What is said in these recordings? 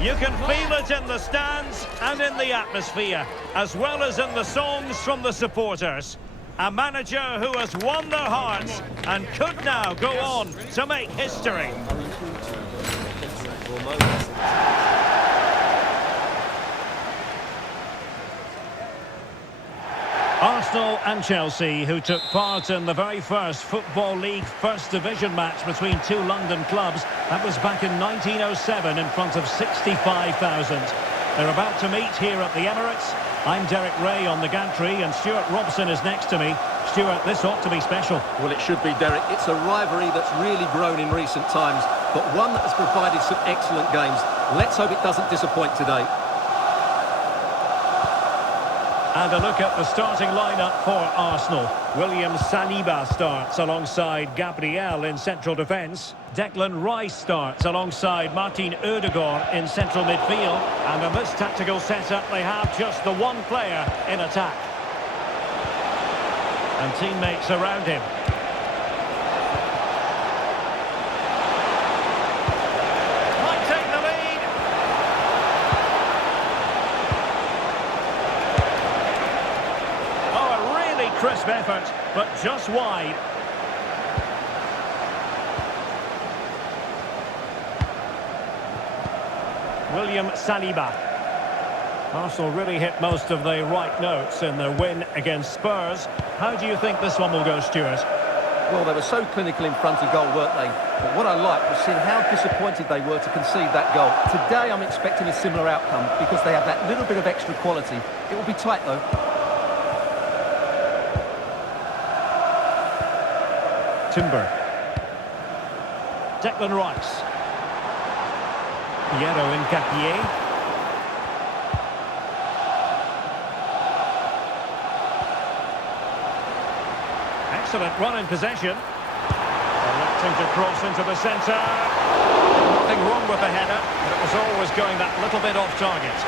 You can feel it in the stands and in the atmosphere, as well as in the songs from the supporters. A manager who has won their hearts and could now go on to make history. Arsenal and Chelsea, who took part in the very first Football League First Division match between two London clubs. That was back in 1907 in front of 65,000. They're about to meet here at the Emirates. I'm Derek Ray on the gantry and Stuart Robson is next to me. Stuart, this ought to be special. Well, it should be, Derek. It's a rivalry that's really grown in recent times, but one that has provided some excellent games. Let's hope it doesn't disappoint today. And a look at the starting lineup for Arsenal. William Saliba starts alongside Gabriel in central defence. Declan Rice starts alongside Martin Ødegaard in central midfield. And in this tactical setup, they have just the one player in attack. And teammates around him. Might take the lead. Oh, a really crisp effort, but just wide. William Saliba. Arsenal really hit most of the right notes in their win against Spurs. How do you think this one will go, Stuart? Well, they were so clinical in front of goal, weren't they? But what I liked was seeing how disappointed they were to concede that goal. Today, I'm expecting a similar outcome because they have that little bit of extra quality. It will be tight, though. Timber. Declan Rice. Piero Incapié. Excellent run in possession. Electing to cross into the centre. Nothing wrong with the header, but it was always going that little bit off target.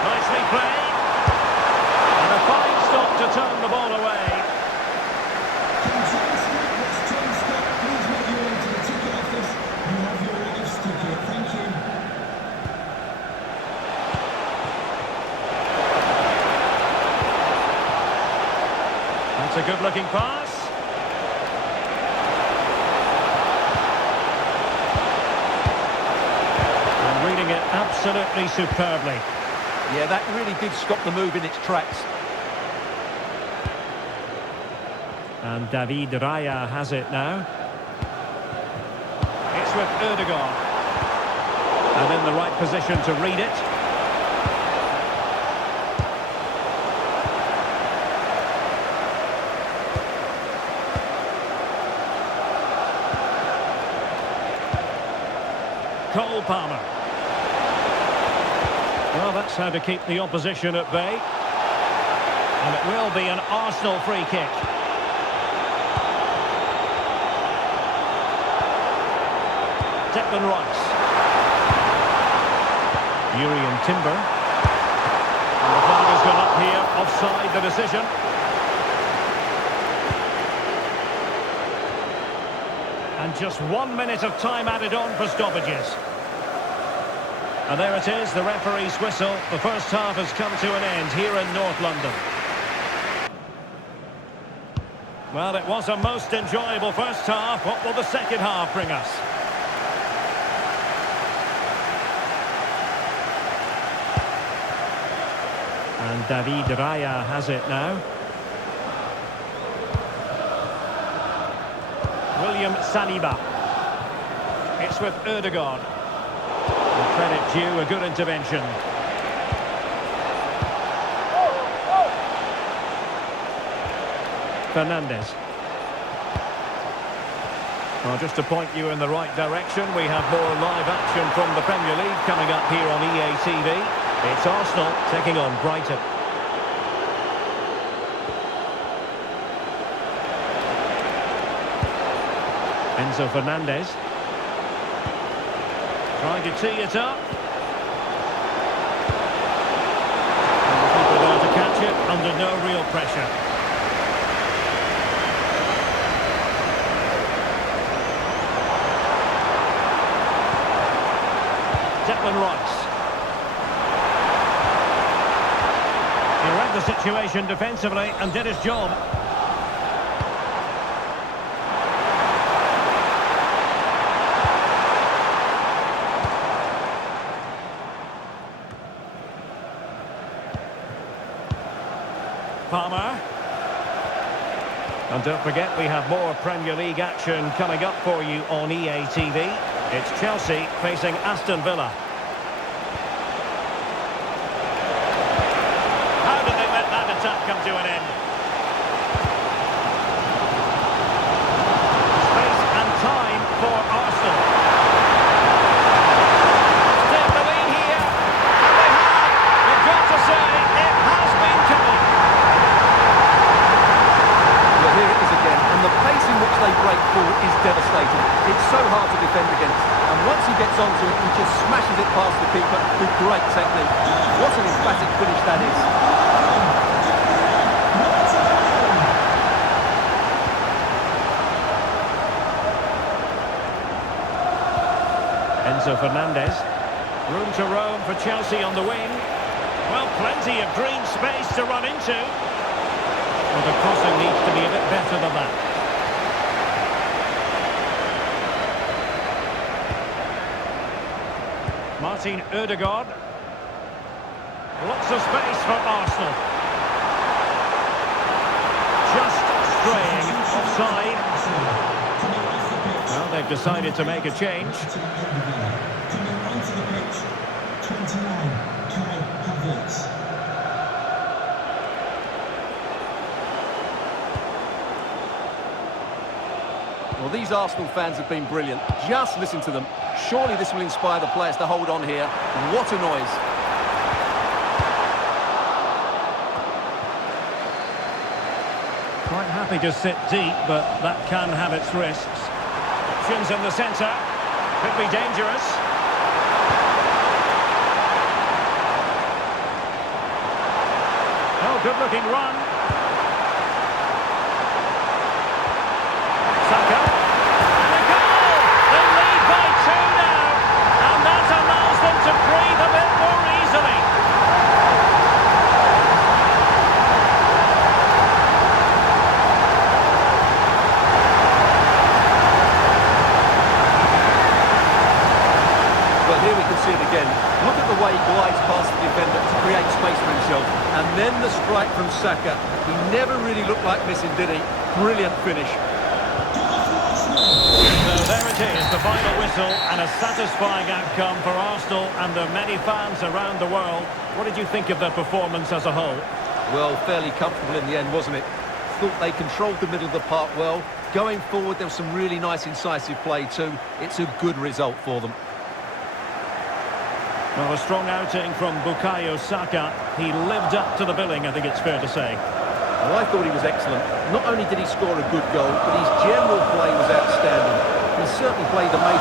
Nicely played. And a fine stop to turn the ball away. That's a good-looking pass. And reading it absolutely superbly. Yeah, that really did stop the move in its tracks. And David Raya has it now. It's with Ødegaard. And in the right position to read it. Cole Palmer. Well, that's how to keep the opposition at bay. And it will be an Arsenal free kick. Declan Rice. Urian Timber. And the flag has gone up here, offside the decision. And just 1 minute of time added on for stoppages. And there it is, the referee's whistle. The first half has come to an end here in North London. Well, it was a most enjoyable first half. What will the second half bring us? And David Raya has it now. William Saliba. It's with Ødegaard. And credit due, a good intervention. Fernandes. Well, just to point you in the right direction, we have more live action from the Premier League coming up here on EA TV. It's Arsenal taking on Brighton. Enzo Fernandez. Trying to tee it up. And the keeper there to catch it under no real pressure. Declan Rice. He read the situation defensively and did his job. Palmer. And don't forget, we have more Premier League action coming up for you on EA TV. It's Chelsea facing Aston Villa. How did they let that attack come to an end? Space and time for Arsenal. Take the lead here. And they have. You've got to say, it has been coming. Here it is again, and the pace in which they break forward is devastating. It's so hard to defend against, and once he gets onto it, he just smashes it past the keeper with great technique. What an emphatic finish that is. Enzo Fernandez. Room to roam for Chelsea on the wing. Well, plenty of green space to run into. Well, the crossing needs to be a bit better than that. Martin Ødegaard. Lots of space for Arsenal. Just straying offside. Well, they've decided to make a change. Coming onto the pitch, 29, Kai Havertz. Well, these Arsenal fans have been brilliant. Just listen to them. Surely this will inspire the players to hold on here. What a noise. Quite happy to sit deep, but that can have its risks. Options in the centre. Could be dangerous. Oh, good-looking run. Saka. And a goal! They lead by 2 now. And that allows them to breathe a bit more easily. Well, here we can see it again. Look at the way he glides past the defender to create space for himself. And then the strike from Saka. He never really looked like missing, did he? Brilliant finish. So there it is, the final whistle, and a satisfying outcome for Arsenal and their many fans around the world. What did you think of their performance as a whole? Well, fairly comfortable in the end, wasn't it? Thought they controlled the middle of the park well. Going forward, there was some really nice incisive play too. It's a good result for them. Well, a strong outing from Bukayo Saka. He lived up to the billing, I think it's fair to say. Well, I thought he was excellent. Not only did he score a good goal, but his general play was outstanding. He certainly played a major